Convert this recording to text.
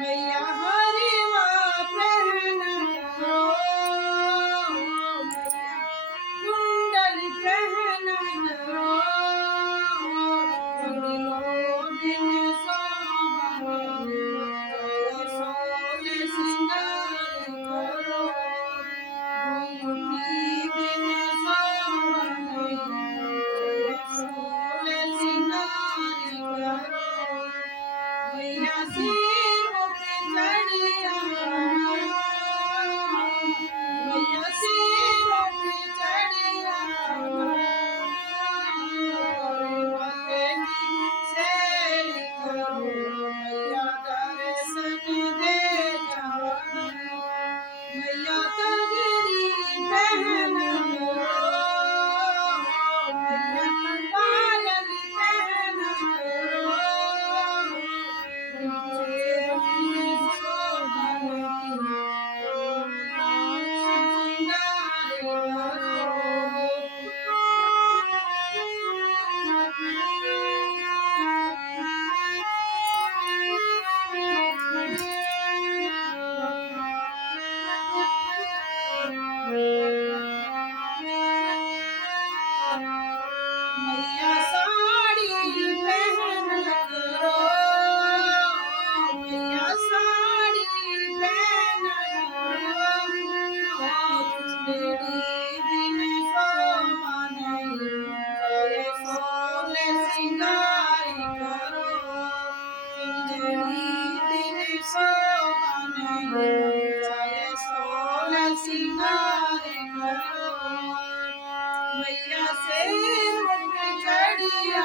मैया हरिवा पहन करो कुंडल पहन करो चूड़ियों बिन शोभन सोले सिंगार करो घूंघटी बिन शोभन सोले सिंगार करो मैया सिर पे चढ़िया मैया सिर पे चढ़िया पर्वत की सैर करो मैया दर्शन दे जाना मैया तगरी पहन करो मैया पायल पहन करो मैया साड़ी पहन करो मैया साड़ी पहन करो चुंदड़ी बिन शोभा नहीं जय सोले सिंगार करो चुंदड़ी बिन शोभा नहीं जय सोले सिंगार करो मैया से चढ़िया